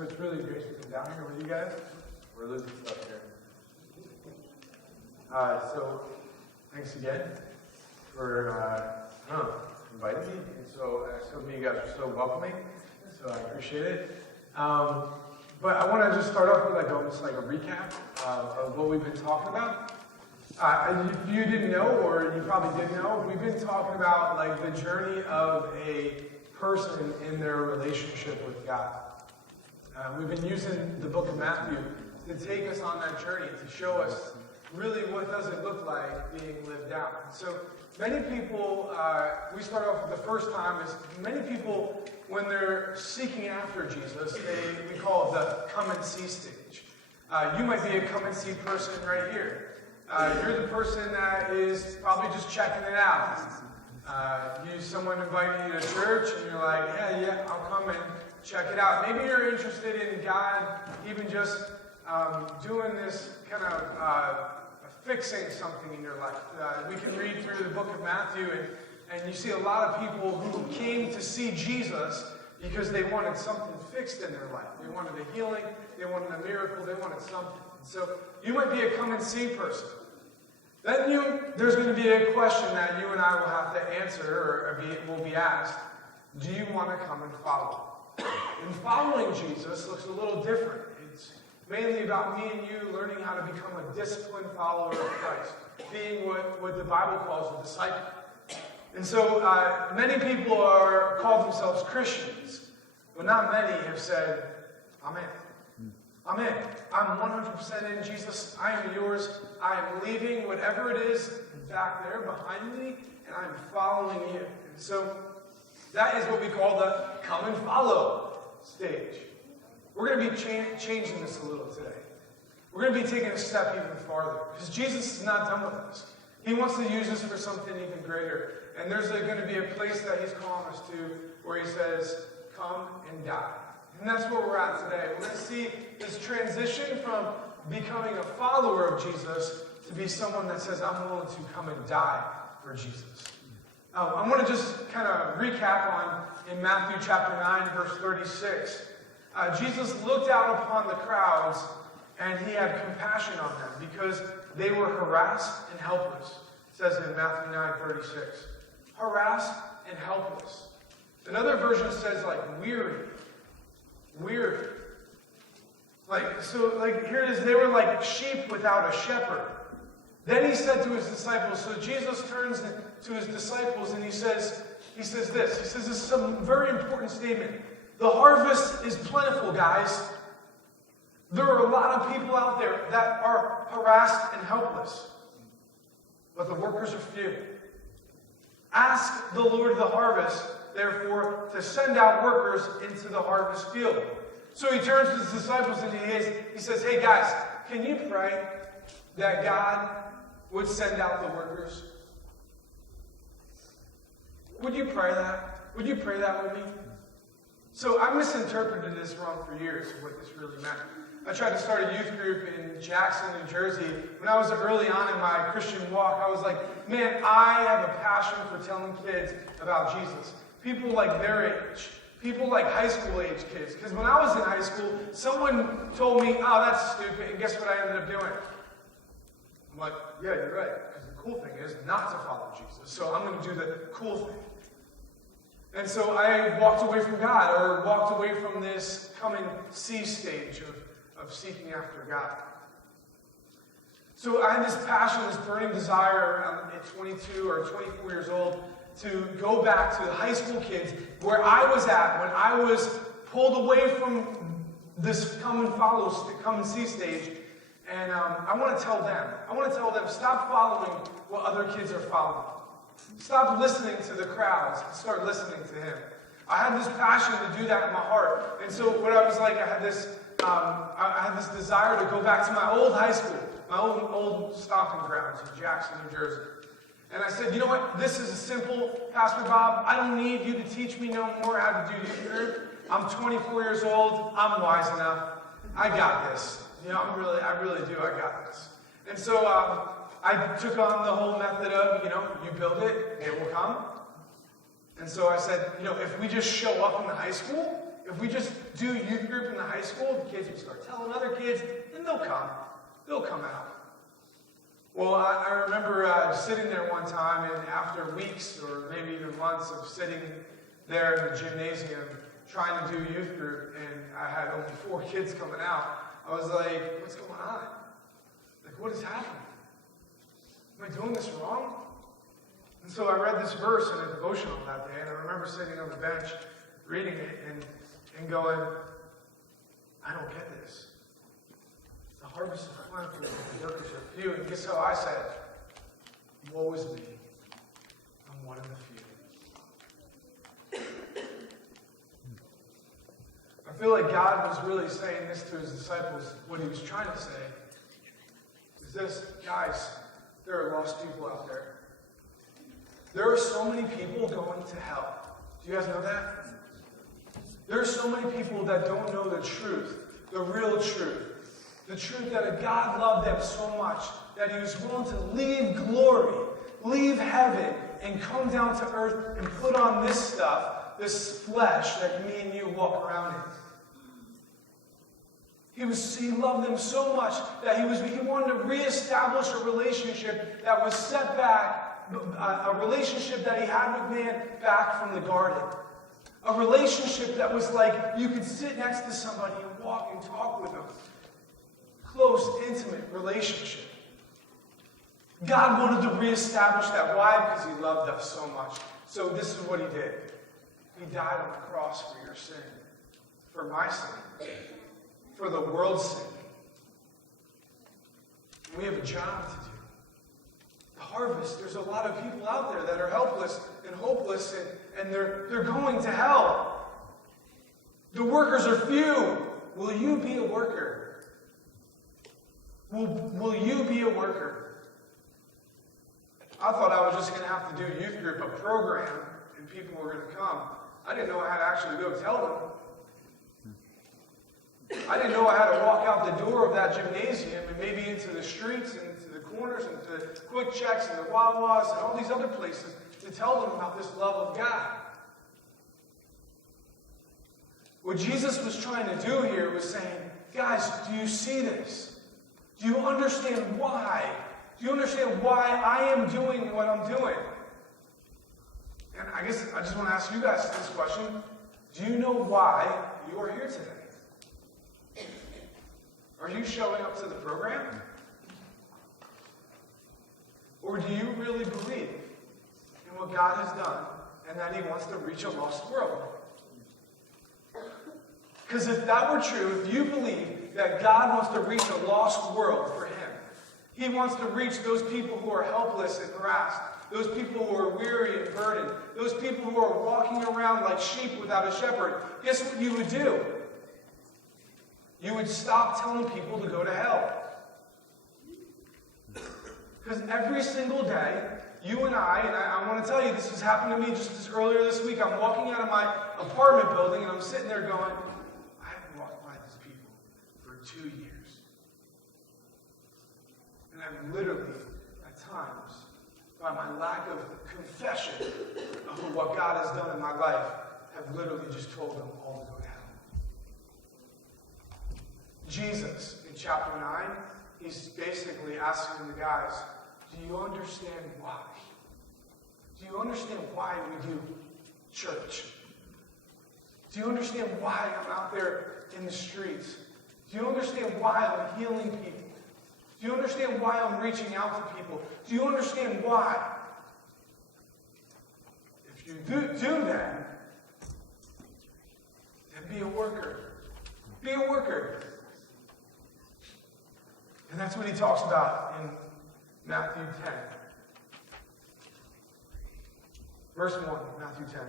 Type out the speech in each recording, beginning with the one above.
So it's really great to come down here with you guys. We're losing stuff here. So thanks again for inviting me. And so some of you guys are so welcoming, so I appreciate it. But I want to just start off with almost like a recap of what we've been talking about. And if you didn't know, or you probably didn't know, we've been talking about like the journey of a person in their relationship with God. We've been using the book of Matthew to take us on that journey, to show us really what does it look like being lived out. So many people, we start off with the first time, is many people, when they're seeking after Jesus, we call it the come and see stage. You might be a come and see person right here. You're the person that is probably just checking it out. Someone invited you to church and you're like, yeah, I'll come and check it out. Maybe you're interested in God, even just doing this kind of fixing something in your life. We can read through the book of Matthew and you see a lot of people who came to see Jesus because they wanted something fixed in their life. They wanted a healing, they wanted a miracle, they wanted something. So you might be a come and see person. Then there's going to be a question that you and I will have to answer, or will be asked. Do you want to come and follow? And following Jesus looks a little different. It's mainly about me and you learning how to become a disciplined follower of Christ, being what the Bible calls a disciple. And so many people call themselves Christians, but not many have said, I'm in. I'm in. I'm 100% in, Jesus. I am yours. I am leaving whatever it is back there behind me, and I'm following you. And so that is what we call the come and follow stage. We're going to be changing this a little today. We're going to be taking a step even farther, because Jesus is not done with us. He wants to use us for something even greater. And there's going to be a place that he's calling us to where he says, come and die. And that's where we're at today. We're going to see this transition from becoming a follower of Jesus to be someone that says, I'm willing to come and die for Jesus. I want to just kind of recap in Matthew chapter 9, verse 36. Jesus looked out upon the crowds and he had compassion on them because they were harassed and helpless. It says in Matthew 9, 36. Harassed and helpless. Another version says weary. Weary. Here it is, they were like sheep without a shepherd. Then he said to his disciples, so Jesus turns to his disciples and he says this. He says this is a very important statement. The harvest is plentiful, guys. There are a lot of people out there that are harassed and helpless. But the workers are few. Ask the Lord of the harvest, therefore, to send out workers into the harvest field. So he turns to his disciples and he says, hey guys, can you pray that God would send out the workers? Would you pray that? Would you pray that with me? So I misinterpreted this wrong for years, what this really meant. I tried to start a youth group in Jackson, New Jersey. When I was early on in my Christian walk, I was like, man, I have a passion for telling kids about Jesus. People like their age. People like high school age kids. Because when I was in high school, someone told me, oh, that's stupid. And guess what I ended up doing? I'm like, yeah, you're right. Because the cool thing is not to follow Jesus. So I'm going to do the cool thing. And so I walked away from God, or walked away from this come and see stage of seeking after God. So I had this passion, this burning desire at 22 or 24 years old to go back to the high school kids where I was at when I was pulled away from this come and see stage. And I want to tell them, stop following what other kids are following. Stop listening to the crowds and start listening to him. I had this passion to do that in my heart. And so what I was like, I had this desire to go back to my old high school, my old stomping grounds in Jackson, New Jersey. And I said, you know what? This is a simple, Pastor Bob, I don't need you to teach me no more how to do youth group. I'm 24 years old. I'm wise enough. I got this. I really do. I got this. And so I took on the whole method of, you build it, it will come. And so I said, if we just show up in the high school, If we just do youth group in the high school, the kids will start telling other kids, and they'll come. They'll come out. Well, I remember sitting there one time, and after weeks or maybe even months of sitting there in the gymnasium trying to do youth group, and I had only 4 kids coming out, I was like, what's going on? Like, what is happening? Am I doing this wrong? And so I read this verse in a devotional that day, and I remember sitting on the bench reading it and going, I don't get this. The harvest is plentiful, the workers are few. And guess how I said, woe is me, I'm one of the few. I feel like God was really saying this to his disciples. What he was trying to say is this, guys, there are lost people out there. There are so many people going to hell. Do you guys know that? There are so many people that don't know the truth, the real truth. The truth that God loved them so much that he was willing to leave glory, leave heaven, and come down to earth and put on this stuff, this flesh that me and you walk around in. He loved them so much that he wanted to reestablish a relationship that was set back, a relationship that he had with man back from the garden. A relationship that was like you could sit next to somebody and walk and talk with them. Close, intimate relationship. God wanted to reestablish that. Why? Because he loved us so much. So this is what he did. He died on the cross for your sin. For my sin. For the world's sin. We have a job to do. The harvest, there's a lot of people out there that are helpless and hopeless and they're going to hell. The workers are few. Will you be a worker? Will you be a worker? I thought I was just going to have to do youth group, a program, and people were going to come. I didn't know I had to actually go tell them. I didn't know I had to walk out the door of that gymnasium and maybe into the streets and into the corners and to Quick Checks and the Wawas and all these other places to tell them about this love of God. What Jesus was trying to do here was saying, guys, do you see this? Do you understand why? Do you understand why I am doing what I'm doing? And I guess I just want to ask you guys this question. Do you know why you are here today? Are you showing up to the program? Or do you really believe in what God has done and that he wants to reach a lost world? Because if that were true, if you believe that God wants to reach a lost world for him, he wants to reach those people who are helpless and harassed, those people who are weary and burdened, those people who are walking around like sheep without a shepherd, guess what you would do? You would stop telling people to go to hell. Because every single day, you and I want to tell you, this has happened to me just earlier this week. I'm walking out of my apartment building and I'm sitting there going, I haven't walked by these people for 2 years. And I've literally, at times, by my lack of confession of what God has done in my life, have literally just told them all to go to hell. Jesus, in chapter 9, he's basically asking the guys, do you understand why? Do you understand why we do church? Do you understand why I'm out there in the streets? Do you understand why I'm healing people? Do you understand why I'm reaching out to people? Do you understand why? If you do that, then be a worker. Be a worker. And that's what he talks about in Matthew 10. Verse 1, Matthew 10.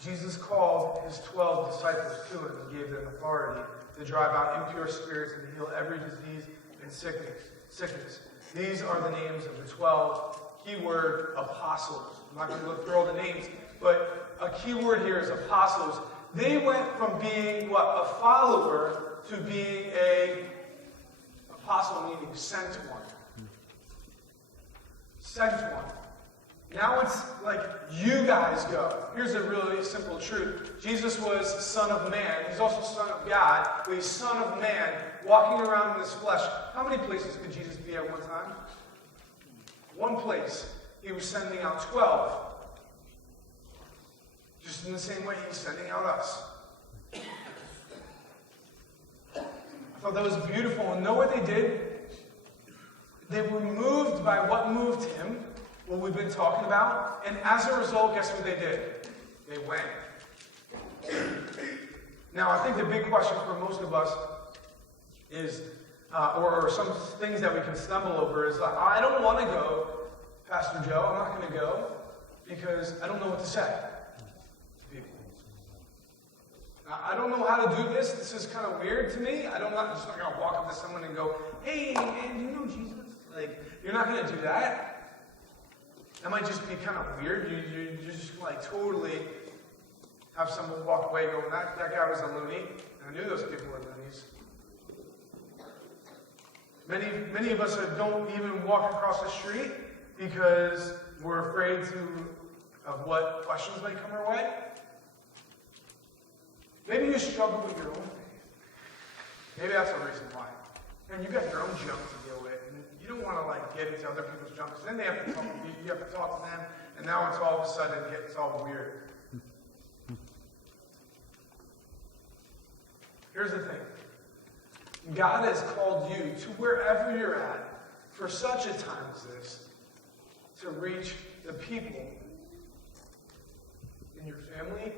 Jesus called his 12 disciples to him and gave them authority to drive out impure spirits and to heal every disease and sickness. These are the names of the 12. Keyword, apostles. I'm not going to go through all the names, but a key word here is apostles. They went from being, a follower to being a apostle, meaning sent one. Sent one. Now it's like, you guys go. Here's a really simple truth. Jesus was Son of Man. He's also Son of God, but he's Son of Man, walking around in this flesh. How many places could Jesus be at one time? One place. He was sending out 12. Just in the same way he's sending out us. I thought that was beautiful. And know what they did? They were moved by what moved him, what we've been talking about, and as a result, guess what they did? They went. Now, I think the big question for most of us is, or some things that we can stumble over is, I don't want to go, Pastor Joe, I'm not going to go, because I don't know what to say to people. I don't know how to do this. This is kind of weird to me. I'm just not going to walk up to someone and go, hey, man, do you know Jesus? Like, you're not going to do that. That might just be kind of weird. You just like totally have someone walk away going, that guy was a loony. And I knew those people were loonies. Many of us don't even walk across the street because we're afraid of what questions may come our way. Maybe you struggle with your own faith. Maybe that's the reason why. And you got your own junk to deal with. And you don't want to get into other people's junk, because then they have to talk to you. You have to talk to them, and now it's all of a sudden gets all weird. Here's the thing. God has called you to wherever you're at for such a time as this to reach the people in your family,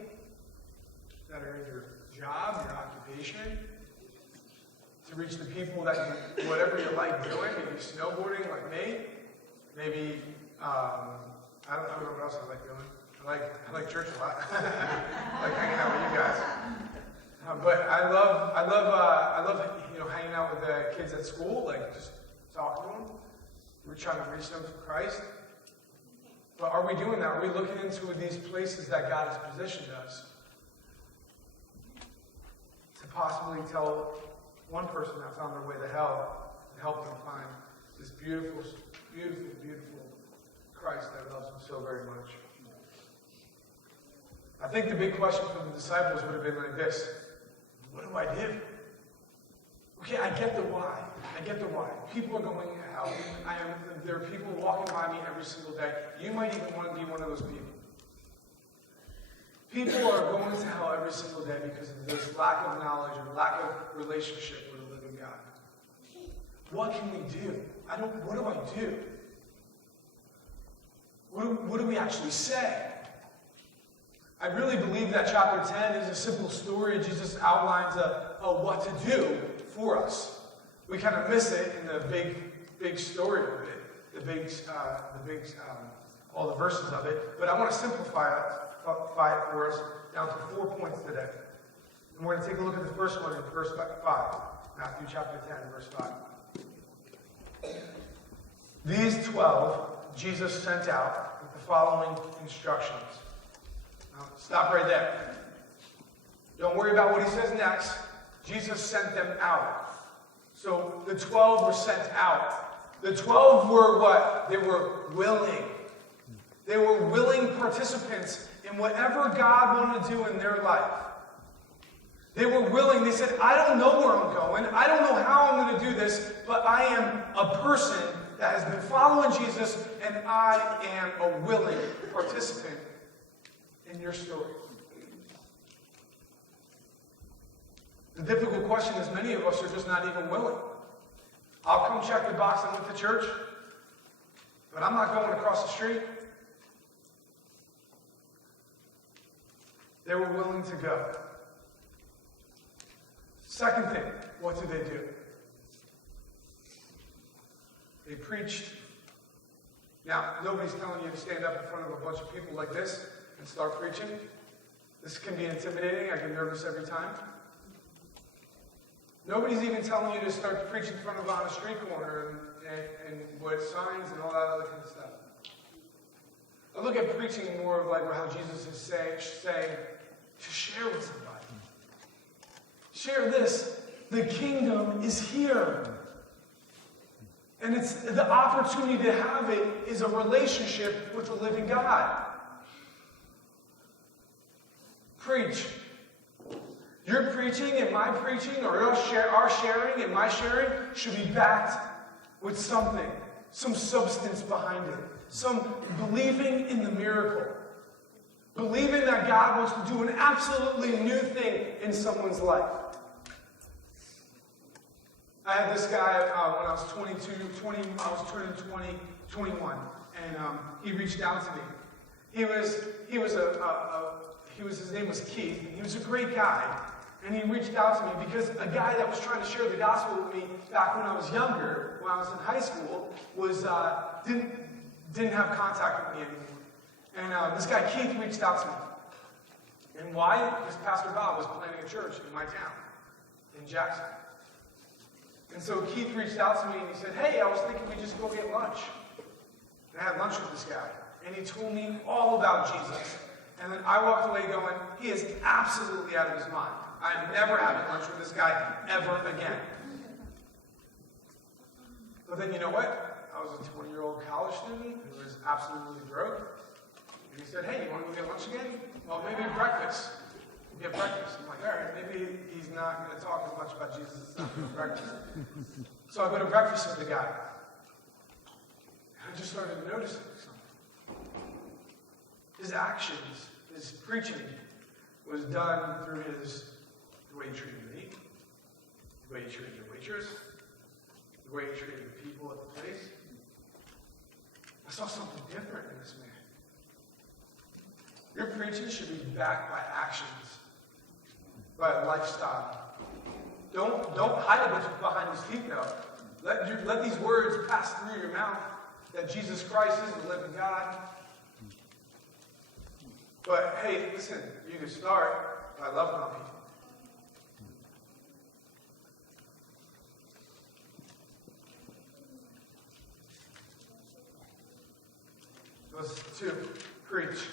that are in your job, your occupation, to reach the people that whatever you like doing, maybe snowboarding like me, maybe, I don't know what else I like doing. I like church a lot. I like hanging out with you guys. But I love hanging out with the kids at school, just talking to them. We're trying to reach them for Christ. But are we doing that? Are we looking into these places that God has positioned us to possibly tell one person that's on their way to hell and help them find this beautiful, beautiful, beautiful Christ that loves them so very much? I think the big question for the disciples would have been like this: what do I do? Okay, I get the why. People are going to hell. There are people walking by me every single day. You might even want to be one of those people. People are going to hell every single day because of this lack of knowledge or lack of relationship with the living God. What can we do? What do I do? What do we actually say? I really believe that chapter 10 is a simple story. Jesus outlines what to do for us. We kind of miss it in the big story of it, all the verses of it. But I want to simplify it for us down to 4 points today. And we're going to take a look at the first one in verse 5. Matthew chapter 10, verse 5. These 12 Jesus sent out with the following instructions. Now, stop right there. Don't worry about what he says next. Jesus sent them out. So the 12 were sent out. The 12 were what? They were willing. They were willing participants in whatever God wanted to do in their life. They were willing. They said, I don't know where I'm going. I don't know how I'm going to do this, but I am a person that has been following Jesus, and I am a willing participant in your story. The difficult question is many of us are just not even willing. I'll come check the box and went to church, but I'm not going across the street. They were willing to go. Second thing, what did they do? They preached. Now, nobody's telling you to stand up in front of a bunch of people like this and start preaching. This can be intimidating. I get nervous every time. Nobody's even telling you to start preaching in front of on a street corner and with signs and all that other kind of stuff. I look at preaching more of like how Jesus is saying to share with somebody. Share this. The kingdom is here. And it's the opportunity to have it is a relationship with the living God. Preach. Your preaching and my preaching, or our sharing and my sharing, should be backed with something, some substance behind it, some believing in the miracle. Believing that God wants to do an absolutely new thing in someone's life. I had this guy when I was 21, and he reached out to me. His name was Keith, and he was a great guy. And he reached out to me because a guy that was trying to share the gospel with me back when I was younger, when I was in high school, didn't have contact with me anymore. And this guy Keith reached out to me. And why? Because Pastor Bob was planning a church in my town, in Jackson. And so Keith reached out to me and he said, hey, I was thinking we just go get lunch. And I had lunch with this guy. And he told me all about Jesus. And then I walked away going, he is absolutely out of his mind. I'm never having lunch with this guy ever again. But then you know what? I was a 20-year-old college student who was absolutely broke. And he said, hey, you want to go get lunch again? Well, maybe breakfast. We'll get breakfast. I'm like, all right, maybe he's not going to talk as much about Jesus as not going to breakfast. So I go to breakfast with the guy. And I just started noticing something. His actions, his preaching, was done through the way he treated me, the way he treated the waitress, the way he treated the people at the place. I saw something different in this man. Your preaching should be backed by actions, by a lifestyle. Don't hide it behind his teeth, though. Let these words pass through your mouth that Jesus Christ is the living God. But hey, listen, you can start by loving on people. Verse 2, preach.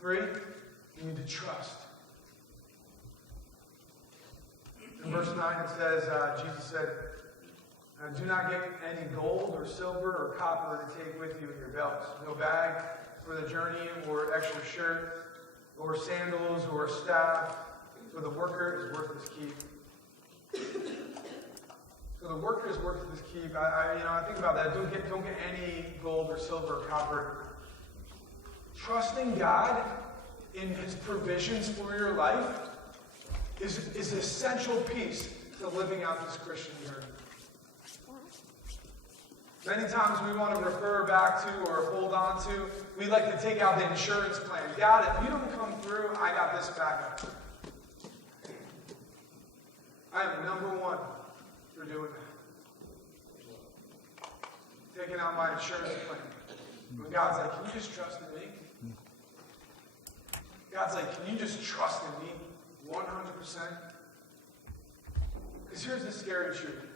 3, you need to trust. In verse 9 it says, Jesus said, do not get any gold or silver or copper to take with you in your belts. No bag for the journey, or extra shirt, or sandals, or a staff. For the worker is worthless keep. So the worker is worthless keep. I think about that. Don't get any gold or silver or copper. Trusting God in His provisions for your life is an essential piece to living out this Christian journey. Many times we want to refer back to or hold on to, we like to take out the insurance plan. God, if you don't come through, I got this backup. I am number one for doing that. Taking out my insurance plan. When God's like, can you just trust in me? God's like, can you just trust in me 100%? Because here's the scary truth.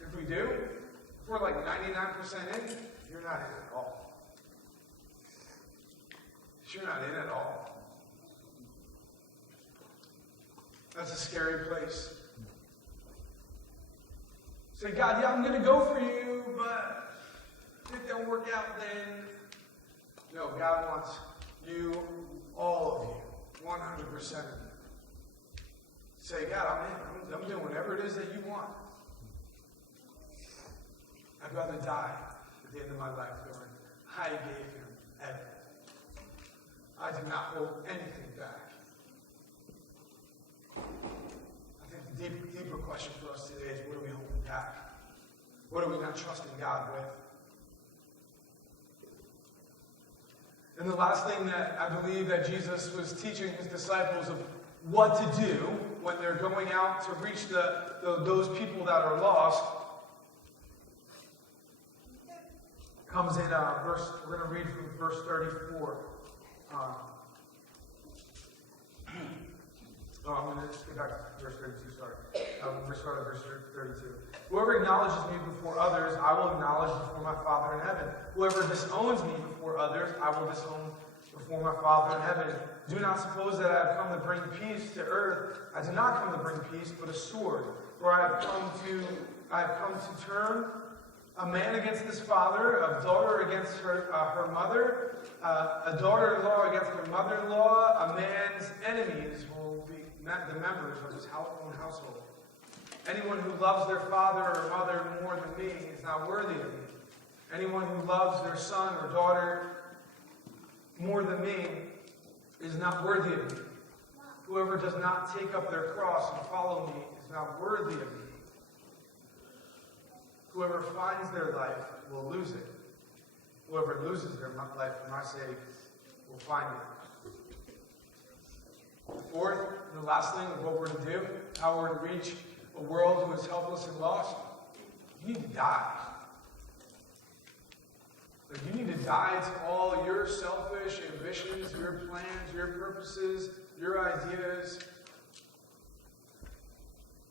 If we do, if we're like 99% in, you're not in at all. You're not in at all. That's a scary place. Say, God, yeah, I'm going to go for you, but if it don't work out, then... No, God wants you, all of you, 100% of you. Say, God, I'm in. I'm doing whatever it is that you want. I'd rather die at the end of my life going, I gave him everything. I did not hold anything back. I think the deeper question for us today is, what are we holding back? What are we not trusting God with? And the last thing that I believe that Jesus was teaching his disciples of what to do when they're going out to reach those people that are lost comes in we're going to read from verse 34. I'm going to just get back to verse 32, sorry. We're starting at verse 32. Whoever acknowledges me before others, I will acknowledge before my Father in heaven. Whoever disowns me before others, I will disown before my Father in heaven. Do not suppose that I have come to bring peace to earth. I did not come to bring peace, but a sword. For I have come I have come to turn a man against his father, a daughter against her mother, a daughter-in-law against her mother-in-law. A man's enemies will be the members of his own household. Anyone who loves their father or mother more than me is not worthy of me. Anyone who loves their son or daughter more than me is not worthy of me. Whoever does not take up their cross and follow me is not worthy of me. Whoever finds their life will lose it. Whoever loses their life for my sake will find it. The fourth and the last thing of what we're to do, how we're to reach a world who is helpless and lost, you need to die. Like, you need to die to all your selfish ambitions, your plans, your purposes, your ideas.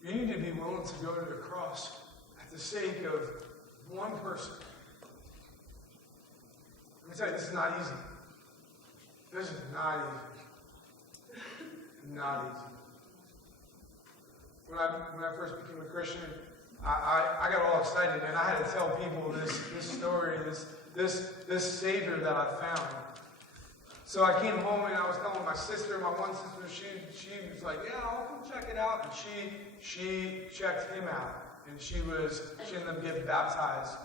You need to be willing to go to the cross at the sake of one person. Let me tell you, this is not easy. This is not easy. Not easy. When I first became a Christian, I got all excited, and I had to tell people this story, this Savior that I found. So I came home and I was telling my sister, my one sister, she was like, yeah, I'll come check it out. And she checked him out. And she ended up getting baptized.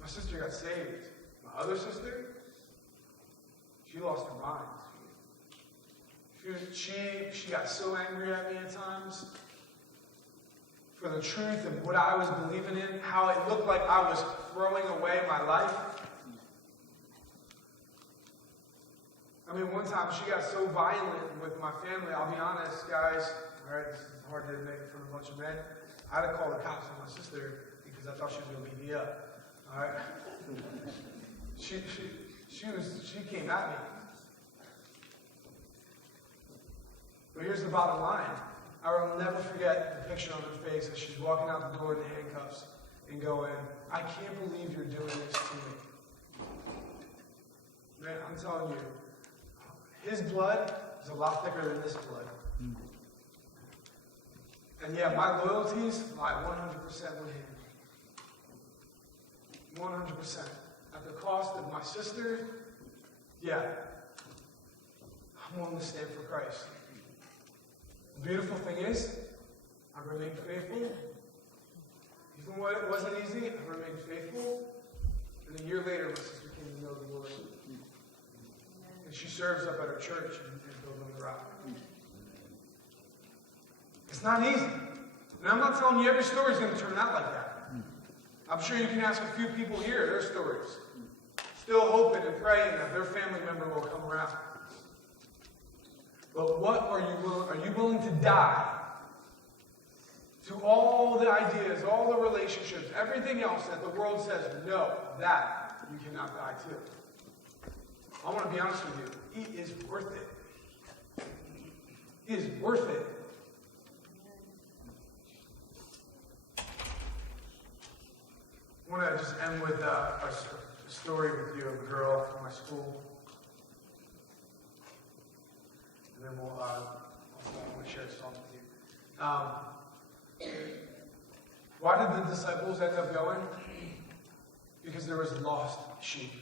My sister got saved. My other sister, she lost her mind. She got so angry at me at times for the truth of what I was believing in, how it looked like I was throwing away my life. I mean, one time she got so violent with my family, I'll be honest, guys, all right, this is hard to admit in front of a bunch of men. I had to call the cops on my sister because I thought she was going to beat me up. All right? She came at me. But here's the bottom line. I will never forget the picture on her face as she's walking out the door in the handcuffs and going, I can't believe you're doing this to me. Man, I'm telling you, his blood is a lot thicker than this blood. And yeah, my loyalties lie 100% with him. 100%. At the cost of my sister, yeah, I'm willing to stand for Christ. The beautiful thing is, I remained faithful. Even when it wasn't easy, I remained faithful. And a year later, my sister came to know the Lord. And she serves up at our church in Building the Rock. It's not easy. And I'm not telling you every story is going to turn out like that. I'm sure you can ask a few people here their stories. Still hoping and praying that their family member will come around. But what are you willing to die to all the ideas, all the relationships, everything else that the world says, no, that you cannot die to? I want to be honest with you. He is worth it. He is worth it. I want to just end with a story with you of a girl from my school. And then we'll share a song with you. Why did the disciples end up going? Because there was lost sheep.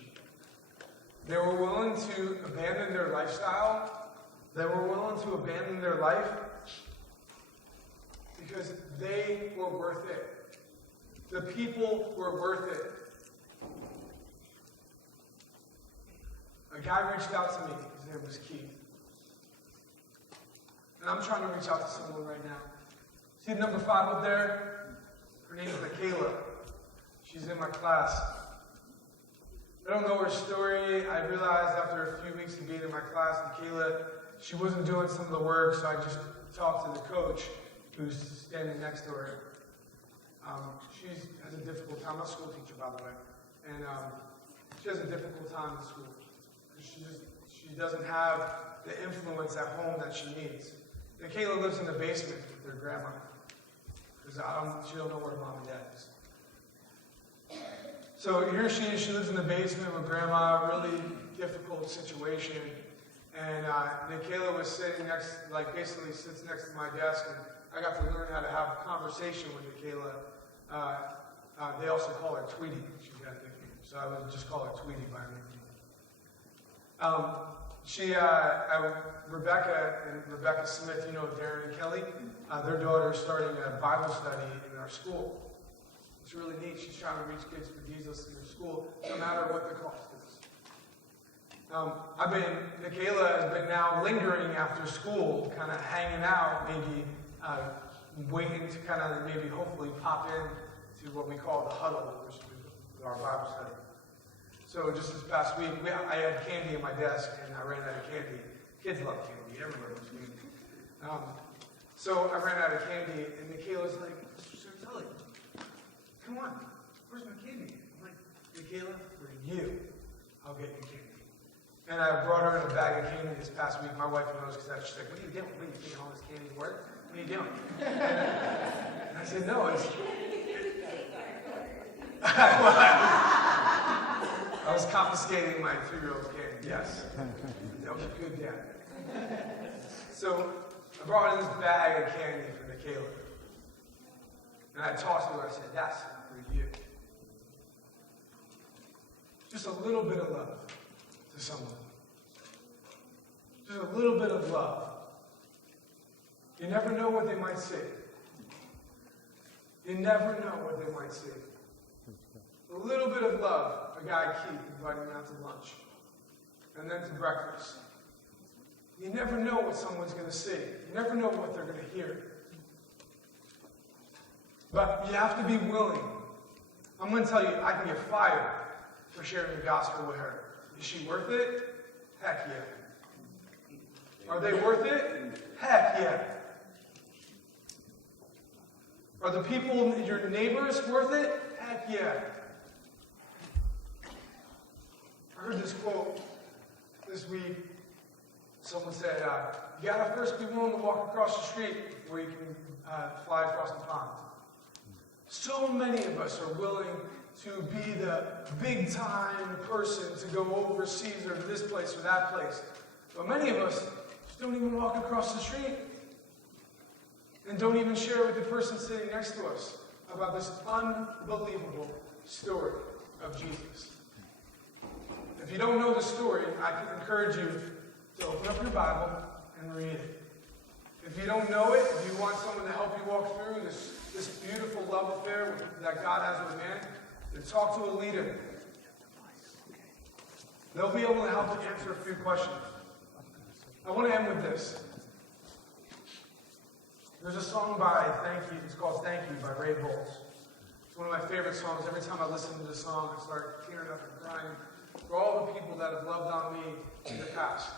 They were willing to abandon their lifestyle. They were willing to abandon their life because they were worth it. The people were worth it. A guy reached out to me. His name was Keith. And I'm trying to reach out to someone right now. See number 5 up there? Her name is Michaela. She's in my class. I don't know her story. I realized after a few weeks of being in my class, Michaela, she wasn't doing some of the work, so I just talked to the coach who's standing next to her. She has a difficult time. I'm a school teacher, by the way. And she has a difficult time in school. She doesn't have the influence at home that she needs. Michaela lives in the basement with her grandma. Because she don't know where her mom and dad is. So here she is. She lives in the basement with grandma. Really difficult situation. And Michaela was sitting basically sits next to my desk, and I got to learn how to have a conversation with Michaela. They also call her Tweety. She's got a nickname, so I would just call her Tweety by her nickname. Rebecca Smith, you know Darren and Kelly, their daughter is starting a Bible study in our school. It's really neat. She's trying to reach kids for Jesus in her school, no matter what the cost is. Michaela has been now lingering after school, kind of hanging out, maybe waiting to kind of maybe hopefully pop in to what we call the huddle, which is our Bible study. So just this past week, I had candy in my desk, and I ran out of candy. Kids love candy. Everyone loves candy. So I ran out of candy, and Michaela's like, Mr. Sartelli, come on, where's my candy? I'm like, Michaela, for you, I'll get you candy. And I brought her in a bag of candy this past week. My wife knows because she's like, what are you doing? What are you thinking all this candy work? What are you doing? And I said, no, it's... I was confiscating my 3-year-old's candy, yes. That was a good dad. So I brought in this bag of candy for Michaela. And I tossed it to her. I said, that's for you. Just a little bit of love to someone. Just a little bit of love. You never know what they might say. You never know what they might say. A little bit of love. A guy, Keith, invited me out to lunch. And then to breakfast. You never know what someone's going to say. You never know what they're going to hear. But you have to be willing. I'm going to tell you, I can get fired for sharing the gospel with her. Is she worth it? Heck yeah. Are they worth it? Heck yeah. Are the people, your neighbors, worth it? Heck yeah. I heard this quote this week. Someone said, you got to first be willing to walk across the street before you can fly across the pond. So many of us are willing to be the big-time person to go overseas or to this place or that place. But many of us just don't even walk across the street and don't even share with the person sitting next to us about this unbelievable story of Jesus. If you don't know the story, I can encourage you to open up your Bible and read it. If you don't know it, if you want someone to help you walk through this beautiful love affair that God has with man, then talk to a leader. They'll be able to help you answer a few questions. I want to end with this. There's a song by it's called Thank You by Ray Bowles. It's one of my favorite songs. Every time I listen to the song, I start tearing up and crying for all the people that have loved on me in the past.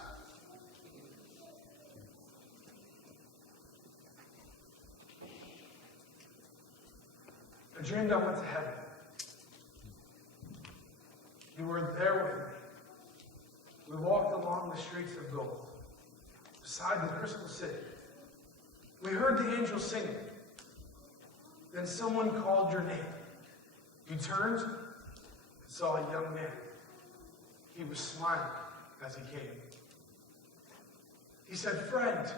I dreamed I went to heaven. You were there with me. We walked along the streets of gold, beside the crystal city. We heard the angels singing. Then someone called your name. You turned and saw a young man. He was smiling as he came. He said, friend,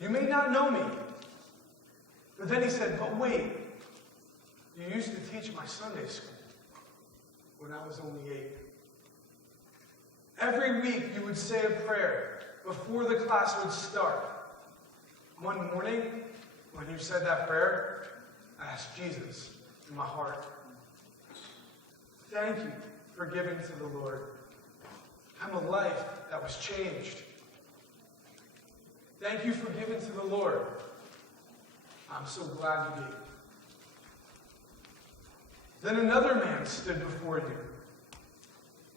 you may not know me. But then he said, but wait. You used to teach my Sunday school when I was only 8. Every week you would say a prayer before the class would start. One morning, when you said that prayer, I asked Jesus in my heart, thank you for giving to the Lord. I'm a life that was changed. Thank you for giving to the Lord. I'm so glad you gave. Then another man stood before you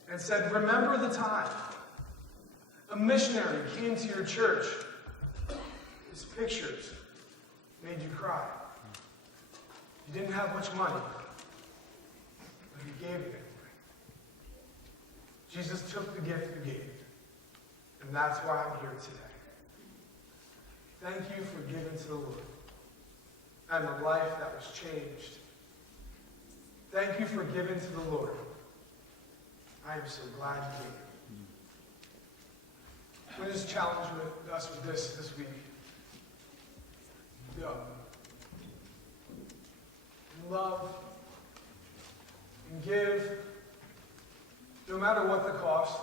and said, remember the time a missionary came to your church. His pictures made you cry. You didn't have much money, but you gave it anyway. Jesus took the gift you gave, and that's why I'm here today. Thank you for giving to the Lord and a life that was changed. Thank you for giving to the Lord. I am so glad you What is challenge with us with this week? Go. And love. And give. No matter what the cost.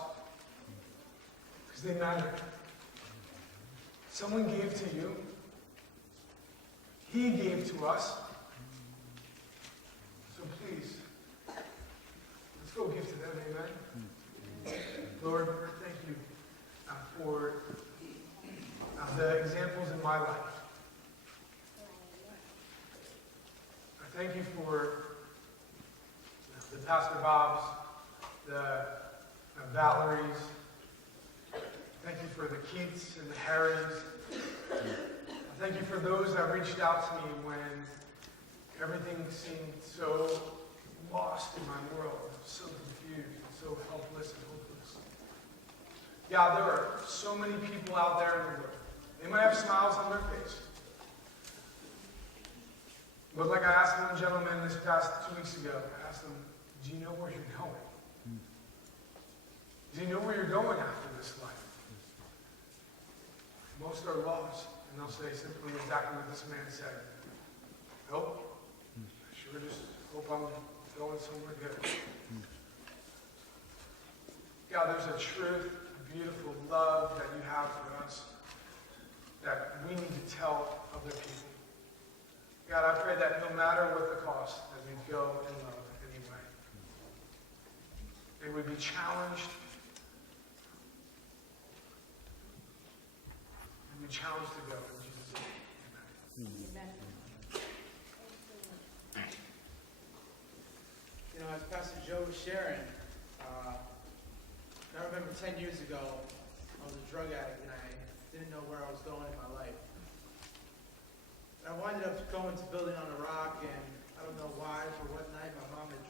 Because they matter. Someone gave to you. He gave to us. So please, let's go give to them, amen? Lord, thank you for the examples in my life. I thank you for the Pastor Bobs, the Valerie's. Thank you for the Keats and the Harrys. I thank you for those that reached out to me when everything seemed so lost in my world, so confused, and so helpless and hopeless. God, there are so many people out there in the world. They might have smiles on their face. But like I asked one gentleman this past 2 weeks ago, I asked him, do you know where you're going? Do you know where you're going after this life? Most are lost, and they'll say simply exactly what this man said. Nope. I sure just hope I'm going somewhere good. God, there's a truth, a beautiful love that you have for us that we need to tell other people. God, I pray that no matter what the cost, that we go in love anyway. They would be challenged. And be challenged to go in Jesus' name. Amen. Amen. You know, as Pastor Joe was sharing, I remember 10 years ago, I was a drug addict and I didn't know where I was going in my life. I wound up going to Building on a Rock, and I don't know why, for what night, my mom had